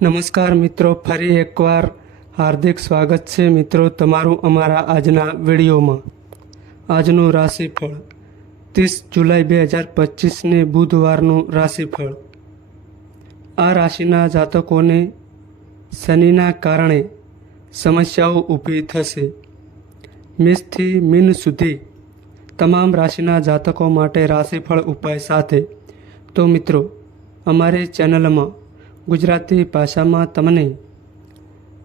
નમસ્કાર મિત્રો, ફરી એકવાર હાર્દિક સ્વાગત છે મિત્રો તમારું અમારા આજના વિડીયોમાં। આજનું રાશિફળ 30 જુલાઈ 2025ને બુધવારનું રાશિફળ। આ રાશિના જાતકોને શનિના કારણે સમસ્યાઓ ઊભી થશે। મેષથી મીન સુધી તમામ રાશિના જાતકો માટે રાશિફળ ઉપાય સાથે। તો મિત્રો, અમારી ચેનલમાં ગુજરાતી ભાષામાં તમને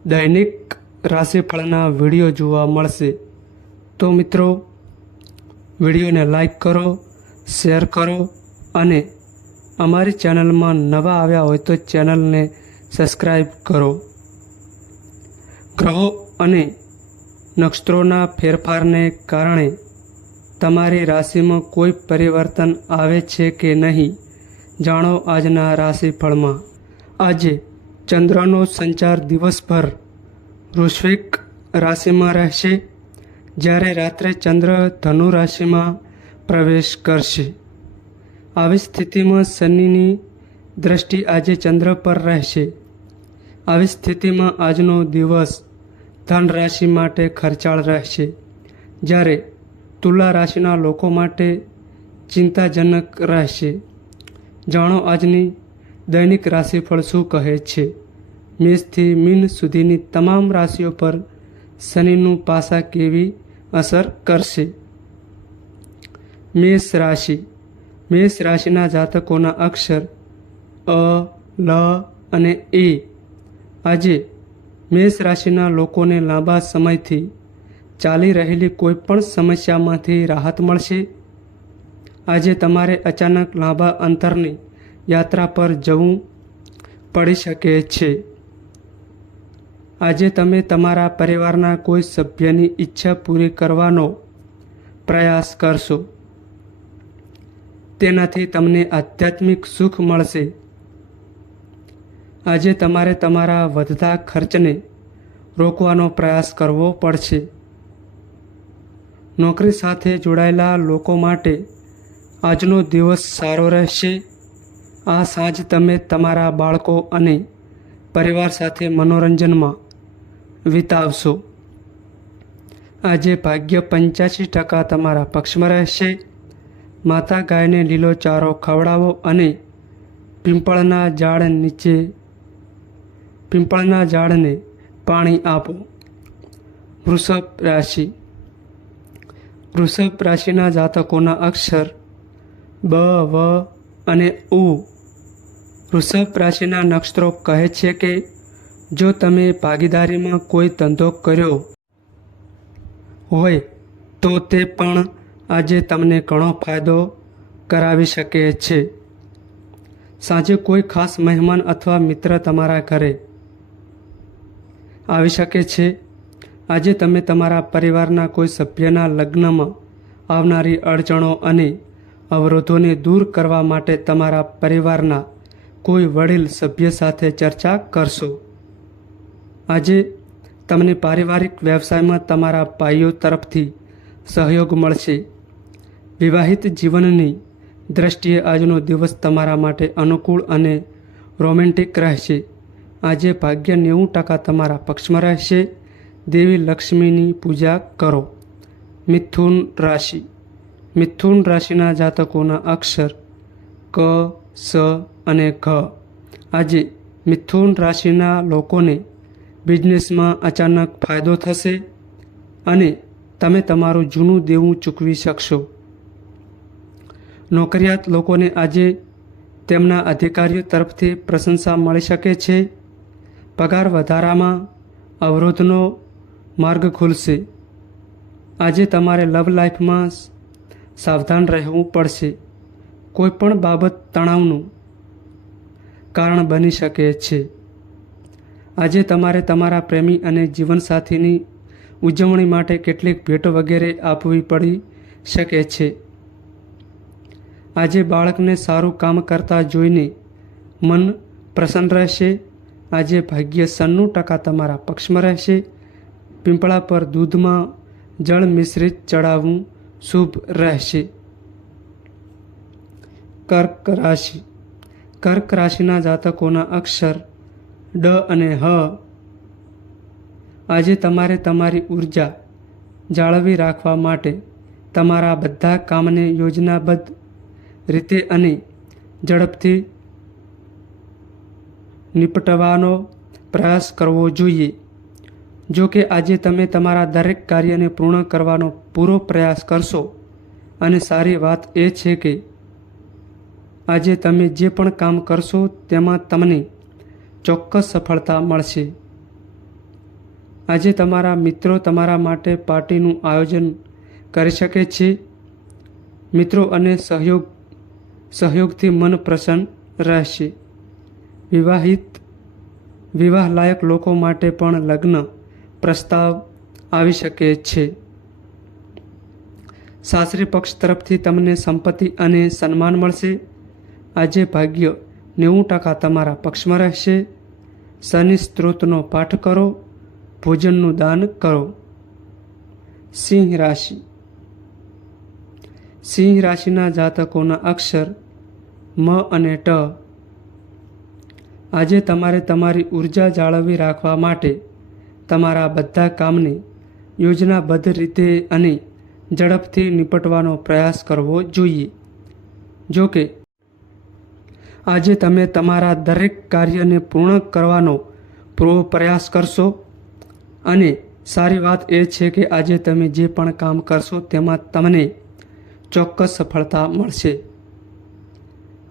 દૈનિક રાશિફળના વિડીયો જોવા મળશે। તો મિત્રો, વિડીયોને લાઈક કરો, શેર કરો અને અમારી ચેનલમાં નવા આવ્યા હોય તો ચેનલને સબસ્ક્રાઈબ કરો। ગ્રહો અને નક્ષત્રોના ફેરફારને કારણે તમારી રાશિમાં કોઈ પરિવર્તન આવે છે કે નહીં, જાણો આજના રાશિફળમાં। આજે ચંદ્રનો સંચાર દિવસભર વૃશ્ચિક રાશિમાં રહેશે, જ્યારે રાત્રે ચંદ્ર ધનુ રાશિમાં પ્રવેશ કરશે। આવી સ્થિતિમાં શનિની દ્રષ્ટિ આજે ચંદ્ર પર રહેશે। આવી સ્થિતિમાં આજનો દિવસ ધન રાશિ માટે ખર્ચાળ રહેશે, જ્યારે તુલા રાશિના લોકો માટે ચિંતાજનક રહેશે। જાણો આજની દૈનિક રાશિફળ શું કહે છે। મેષથી મીન સુધીની તમામ રાશિઓ પર શનિનું પાસા કેવી અસર કરશે। મેષ રાશિ। મેષ રાશિના જાતકોના અક્ષર અ, લ અને એ। આજે મેષ રાશિના લોકોને લાંબા સમયથી ચાલી રહેલી કોઈ પણ સમસ્યામાંથી રાહત મળશે। આજે તમારે અચાનક લાંબા અંતરની યાત્રા પર જવું પડી શકે છે। આજે તમે તમારા પરિવારના કોઈ સભ્યની ઈચ્છા પૂરી કરવાનો પ્રયાસ કરશો। તેનાથી તમને આધ્યાત્મિક સુખ મળશે। આજે તમારે તમારા વધતા ખર્ચને રોકવાનો પ્રયાસ કરવો પડશે। નોકરી સાથે જોડાયેલા લોકો માટે આજનો દિવસ સારો રહેશે। આ સાંજ તમે તમારા બાળકો અને પરિવાર સાથે મનોરંજનમાં વિતાવશો। આજે ભાગ્ય 85% તમારા પક્ષમાં રહેશે। માતા ગાયને લીલો ચારો ખવડાવો અને પીપળના ઝાડને પાણી આપો। વૃષભ રાશિ। વૃષભ રાશિના જાતકોના અક્ષર બ, વ અને ઉ। વૃષભ રાશિના નક્ષત્રો કહે છે કે જો તમે ભાગીદારીમાં કોઈ ધંધો કર્યો હોય તો તે પણ આજે તમને ઘણો ફાયદો કરાવી શકે છે। સાંજે કોઈ ખાસ મહેમાન અથવા મિત્ર તમારા ઘરે આવી શકે છે। આજે તમે તમારા પરિવારના કોઈ સભ્યના લગ્નમાં આવનારી અડચણો અને અવરોધોને દૂર કરવા માટે તમારા પરિવારના કોઈ વડીલ સભ્ય સાથે ચર્ચા કરશો। આજે તમને પારિવારિક વ્યવસાયમાં તમારા ભાઈઓ તરફથી સહયોગ મળશે। વિવાહિત જીવનની દ્રષ્ટિએ આજનો દિવસ તમારા માટે અનુકૂળ અને રોમેન્ટિક રહેશે। આજે ભાગ્ય 90% તમારા પક્ષમાં રહેશે। દેવી લક્ષ્મીની પૂજા કરો। મિથુન રાશિ। મિથુન રાશિના જાતકોના અક્ષર ક, સ અને ઘ। આજે મિથુન રાશિના લોકોને બિઝનેસમાં અચાનક ફાયદો થશે અને તમે તમારું જૂનું દેવું ચૂકવી શકશો। નોકરિયાત લોકોને આજે તેમના અધિકારીઓ તરફથી પ્રશંસા મળી શકે છે। પગાર વધારામાં અવરોધનો માર્ગ ખુલશે। આજે તમારે લવ લાઈફમાં સાવધાન રહેવું પડશે। કોઈ પણ બાબત તણાવનું કારણ બની શકે છે। આજે તમારે તમારા પ્રેમી અને જીવનસાથીની ઉજવણી માટે કેટલીક ભેટો વગેરે આપવી પડી શકે છે। આજે બાળકને સારું કામ કરતા જોઈને મન પ્રસન્ન રહેશે। આજે ભાગ્ય 96% તમારા પક્ષમાં રહેશે। પીપળા પર દૂધમાં જળ મિશ્રિત ચડાવવું શુભ રહેશે। કર્ક રાશિ। કર્ક રાશિના જાતકોના અક્ષર ડ અને હ. આજે તમારે તમારી ઉર્જા જાળવી રાખવા માટે તમારા બધા કામને યોજનાબદ્ધ રીતે અને ઝડપથી નિપટવાનો પ્રયાસ કરવો જોઈએ. જો કે આજે તમે તમારા દરેક કાર્યને પૂર્ણ કરવાનો પૂરો પ્રયાસ કરશો અને સારી વાત એ છે કે આજે તમે જે પણ કામ કરશો તેમાં તમને ચોક્કસ સફળતા મળશે. આજે તમારા મિત્રો તમારા માટે પાર્ટીનું આયોજન કરી શકે છે. મિત્રો અને સહયોગથી મન પ્રસન્ન રહેશે. વિવાહ લાયક લોકો માટે પણ લગ્ન પ્રસ્તાવ આવી શકે છે. સાસરી પક્ષ તરફથી તમને સંપત્તિ અને સન્માન મળશે. આજે ભાગ્ય 90% તમારા પક્ષમાં રહેશે. શનિ સ્ત્રોતનો પાઠ કરો. ભોજનનું દાન કરો. સિંહ રાશિ. સિંહ રાશિના જાતકોના અક્ષર મ અને ટ. આજે તમારે તમારી ઉર્જા જાળવી રાખવા માટે તમારા બધા કામને યોજનાબદ્ધ રીતે અને ઝડપથી નિપટવાનો પ્રયાસ કરવો જોઈએ. જો કે આજે તમે તમારા દરેક કાર્યને પૂર્ણ કરવાનો પૂરો પ્રયાસ કરશો અને સારી વાત એ છે કે આજે તમે જે પણ કામ કરશો તેમાં તમને ચોક્કસ સફળતા મળશે.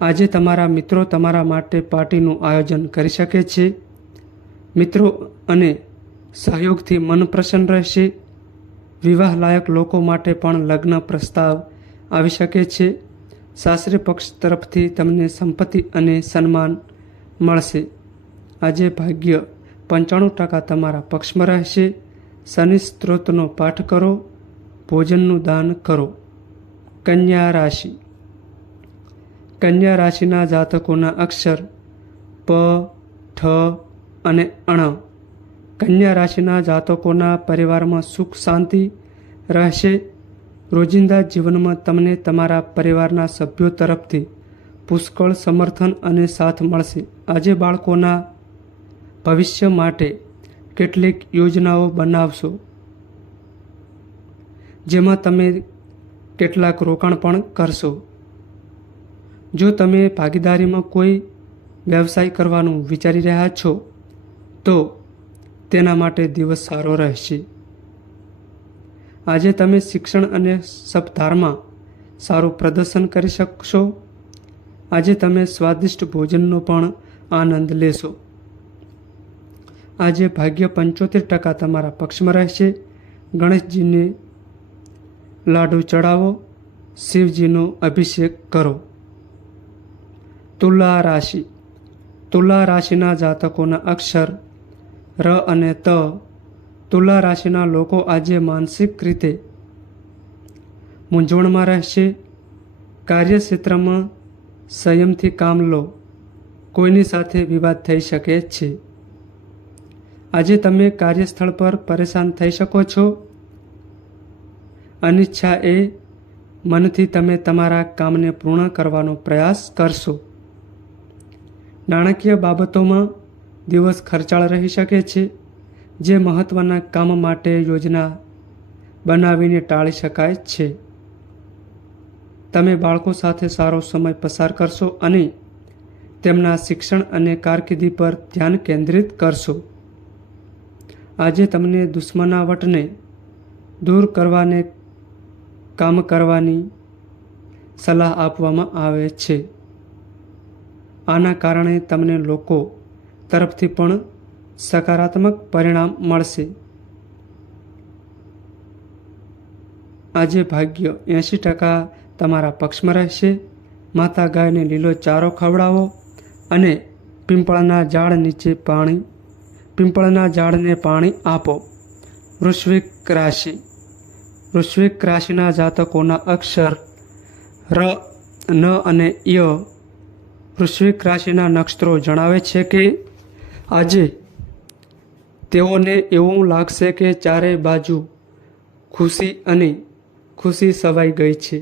આજે તમારા મિત્રો તમારા માટે પાર્ટીનું આયોજન કરી શકે છે. મિત્રો અને સહયોગથી મન પ્રસન્ન રહેશે. વિવાહ લાયક લોકો માટે પણ લગ્ન પ્રસ્તાવ આવી શકે છે. સાસરી પક્ષ તરફથી તમને સંપત્તિ અને સન્માન મળશે. આજે ભાગ્ય 95% તમારા પક્ષમાં રહેશે. શનિ સ્ત્રોતનો પાઠ કરો. ભોજનનું દાન કરો. કન્યા રાશિ. કન્યા રાશિના જાતકોના અક્ષર પ, ઠ અને અણ. કન્યા રાશિના જાતકોના પરિવારમાં સુખ શાંતિ રહેશે. રોજિંદા જીવનમાં તમને તમારા પરિવારના સભ્યો તરફથી પુષ્કળ સમર્થન અને સાથ મળશે. આજે બાળકોના ભવિષ્ય માટે કેટલીક યોજનાઓ બનાવશો, જેમાં તમે કેટલાક રોકાણ પણ કરશો. જો તમે ભાગીદારીમાં કોઈ વ્યવસાય કરવાનું વિચારી રહ્યા છો તો તેના માટે દિવસ સારો રહેશે. આજે તમે શિક્ષણ અને સપ્તાહમાં સારું પ્રદર્શન કરી શકશો. આજે તમે સ્વાદિષ્ટ ભોજનનો પણ આનંદ લેશો. આજે ભાગ્ય 75% તમારા પક્ષમાં રહેશે. ગણેશજીને લાડુ ચડાવો. શિવજીનો અભિષેક કરો. તુલા રાશિ. તુલા રાશિના જાતકોના અક્ષર ર અને ત. તુલા રાશિના લોકો આજે માનસિક રીતે મૂંઝવણમાં રહેશે. કાર્યક્ષેત્રમાં સંયમથી કામ લો. કોઈની સાથે વિવાદ થઈ શકે છે. આજે તમે કાર્યસ્થળ પર પરેશાન થઈ શકો છો. અનિચ્છા એ મનથી તમે તમારા કામને પૂર્ણ કરવાનો પ્રયાસ કરશો. નાણાકીય બાબતોમાં દિવસ ખર્ચાળ રહી શકે છે. જે મહત્ત્વના કામ માટે યોજના બનાવીને ટાળી શકાય છે. તમે બાળકો સાથે સારો સમય પસાર કરશો અને તેમના શિક્ષણ અને કારકિર્દી પર ધ્યાન કેન્દ્રિત કરશો. આજે તમને દુશ્મનાવટને દૂર કરવાને કામ કરવાની સલાહ આપવામાં આવે છે. આના કારણે તમને લોકો તરફથી પણ સકારાત્મક પરિણામ મળશે. આજે ભાગ્ય 80% તમારા પક્ષમાં રહેશે. માતા ગાયને લીલો ચારો ખવડાવો અને પીપળના ઝાડને પાણી આપો. વૃશ્ચિક રાશિ. વૃશ્ચિક રાશિના જાતકોના અક્ષર ર, ન અને ય. વૃશ્ચિક રાશિના નક્ષત્રો જણાવે છે કે આજે તેઓને એવું લાગશે કે ચારે બાજુ ખુશી છવાઈ ગઈ છે.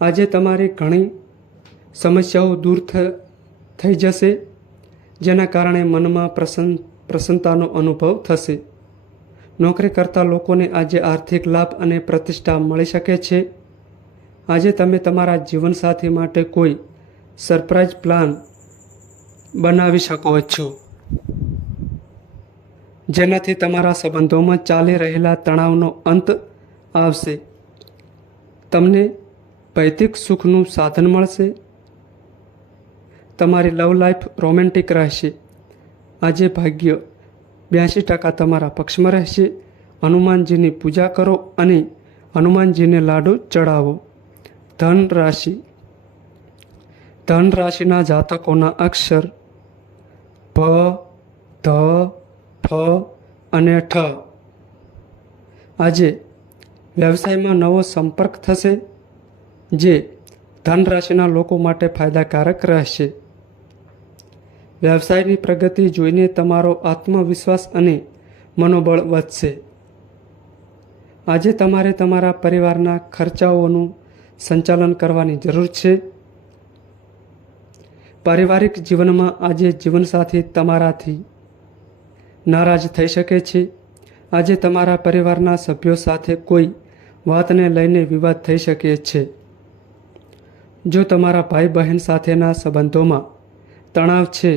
આજે તમારી ઘણી સમસ્યાઓ દૂર થઈ જશે. જેના કારણે મનમાં પ્રસન્નતાનો અનુભવ થશે. નોકરી કરતા લોકોને આજે આર્થિક લાભ અને પ્રતિષ્ઠા મળી શકે છે. આજે તમે તમારા જીવનસાથી માટે કોઈ સરપ્રાઇઝ પ્લાન બનાવી શકો છો, જેનાથી તમારા સંબંધોમાં ચાલી રહેલા તણાવનો અંત આવશે. તમને ભૌતિક સુખનું સાધન મળશે. તમારી લવ લાઈફ રોમેન્ટિક રહેશે. આજે ભાગ્ય 82% તમારા પક્ષમાં રહેશે. હનુમાનજીની પૂજા કરો અને હનુમાનજીને લાડુ ચડાવો. ધન રાશિ. ધન રાશિના જાતકોના અક્ષર ભ, ધ, ફ અને ઠ. આજે વ્યવસાયમાં નવો સંપર્ક થશે, જે ધન રાશિના લોકો માટે ફાયદાકારક રહેશે. વ્યવસાયની પ્રગતિ જોઈને તમારો આત્મવિશ્વાસ અને મનોબળ વધશે. આજે તમારે તમારા પરિવારના ખર્ચાઓનું સંચાલન કરવાની જરૂર છે. પારિવારિક જીવનમાં આજે જીવનસાથી તમારાથી નારાજ થઈ શકે છે. આજે તમારા પરિવારના સભ્યો સાથે કોઈ વાતને લઈને વિવાદ થઈ શકે છે. જો તમારા ભાઈ બહેન સાથેના સંબંધોમાં તણાવ છે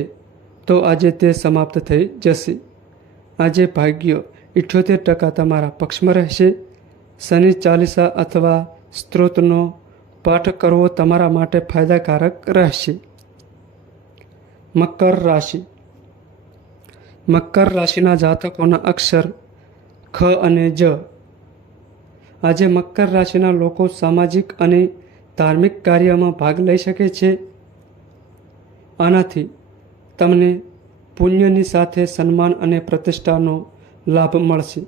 તો આજે તે સમાપ્ત થઈ જશે. આજે ભાગ્ય 78% તમારા પક્ષમાં રહેશે. શનિ ચાલીસા અથવા સ્ત્રોતનો પાઠ કરવો તમારા માટે ફાયદાકારક રહેશે. મકર રાશિ. મકર રાશિના જાતકોના અક્ષર ખ અને જ. આજે મકર રાશિના લોકો સામાજિક અને ધાર્મિક કાર્યમાં ભાગ લઈ શકે છે. આનાથી તમને પુણ્યની સાથે સન્માન અને પ્રતિષ્ઠાનો લાભ મળશે.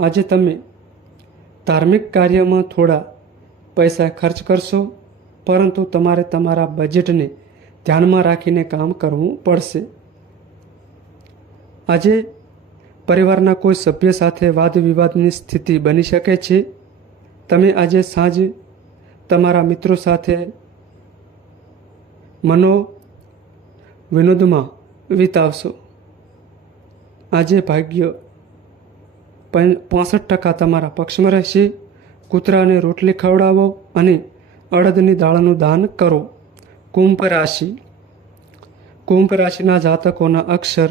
આજે તમે ધાર્મિક કાર્યમાં થોડા પૈસા ખર્ચ કરશો, પરંતુ તમારે તમારા બજેટને ધ્યાનમાં રાખીને કામ કરવું પડશે. આજે પરિવારના કોઈ સભ્ય સાથે વાદ વિવાદની સ્થિતિ બની શકે છે. તમે આજે સાંજ તમારા મિત્રો સાથે વિનોદમાં વિતાવશો. આજે ભાગ્ય 65% તમારા પક્ષમાં રહેશે. કૂતરાને રોટલી ખવડાવો અને અડદની દાળનું દાન કરો. કુંભ રાશિ. કુંભ રાશિના જાતકોના અક્ષર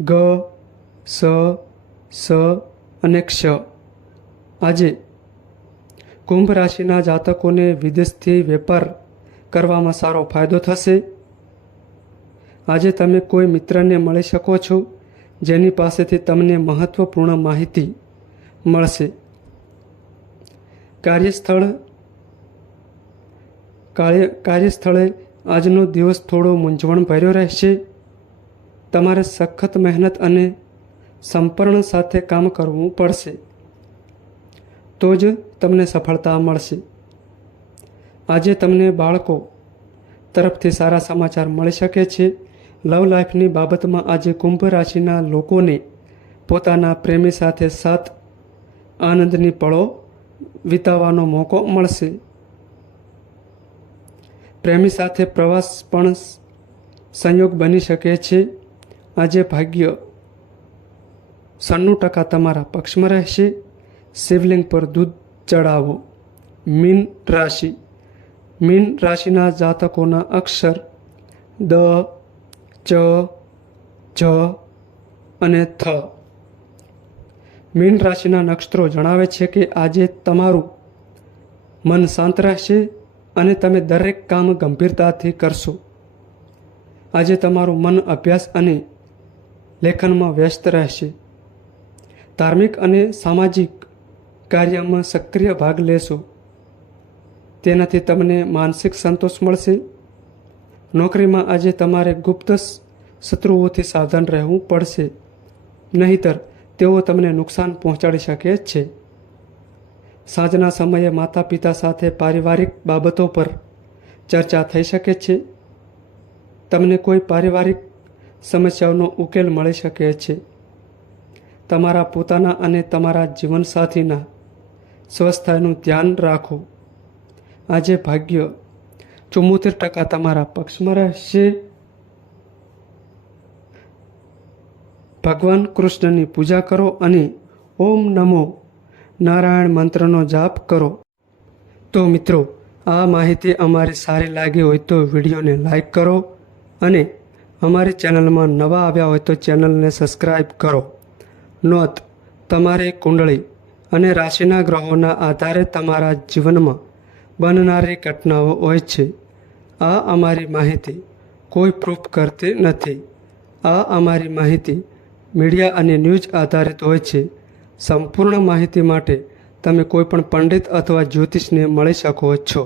ગ, સ, સ અને ક્ષ. આજે કુંભ રાશિના જાતકોને વિદેશથી વેપાર કરવામાં સારો ફાયદો થશે. આજે તમે કોઈ મિત્રને મળી શકો છો, જેની પાસેથી તમને મહત્વપૂર્ણ માહિતી મળશે. કાર્યસ્થળે આજનો દિવસ થોડો મૂંઝવણભર્યો રહેશે. તમારે સખત મહેનત અને સમર્પણ સાથે કામ કરવું પડશે, તો જ તમને સફળતા મળશે. આજે તમને બાળકો તરફથી સારા સમાચાર મળી શકે છે. લવ લાઈફની બાબતમાં આજે કુંભ રાશિના લોકોને પોતાના પ્રેમી સાથે આનંદની પળો વિતાવવાનો મોકો મળશે. પ્રેમી સાથે પ્રવાસ પણ સંયોગ બની શકે છે. આજે ભાગ્ય 96% તમારા પક્ષમાં રહેશે. શિવલિંગ પર દૂધ ચડાવો. મીન રાશિ. મીન રાશિના જાતકોના અક્ષર દ, ચ, જ અને થ. મીન રાશિના નક્ષત્રો જણાવે છે કે આજે તમારું મન શાંત રહેશે અને તમે દરેક કામ ગંભીરતાથી કરશો. આજે તમારું મન અભ્યાસ અને લેખનમાં વ્યસ્ત રહેશે. ધાર્મિક અને સામાજિક કાર્યમાં સક્રિય ભાગ લેશો. તેનાથી તમને માનસિક સંતોષ મળશે. નોકરીમાં આજે તમારે ગુપ્ત શત્રુઓથી સાવધાન રહેવું પડશે, નહીંતર તેઓ તમને નુકસાન પહોંચાડી શકે છે. સાંજના સમયે માતા પિતા સાથે પારિવારિક બાબતો પર ચર્ચા થઈ શકે છે. તમને કોઈ પારિવારિક સમસ્યાઓનો ઉકેલ મળી શકે છે. તમારા પોતાના અને તમારા જીવનસાથીના સ્વાસ્થ્યનું ધ્યાન રાખો. આજે ભાગ્ય 74% તમારા પક્ષમાં રહેશે. ભગવાન કૃષ્ણની પૂજા કરો અને ઓમ નમો નારાયણ મંત્રનો જાપ કરો. તો મિત્રો, આ માહિતી અમારી સારી લાગી હોય તો વિડીયોને લાઈક કરો અને અમારી ચેનલમાં નવા આવ્યા હોય તો ચેનલને સબસ્ક્રાઈબ કરો. નોંધ: તમારી કુંડળી અને રાશિના ગ્રહોના આધારે તમારા જીવનમાં બનનારી ઘટનાઓ હોય છે. આ અમારી માહિતી કોઈ પ્રૂફ કરતી નથી. આ અમારી માહિતી મીડિયા અને ન્યૂઝ આધારિત હોય છે. સંપૂર્ણ માહિતી માટે તમે કોઈપણ પંડિત અથવા જ્યોતિષને મળી શકો છો.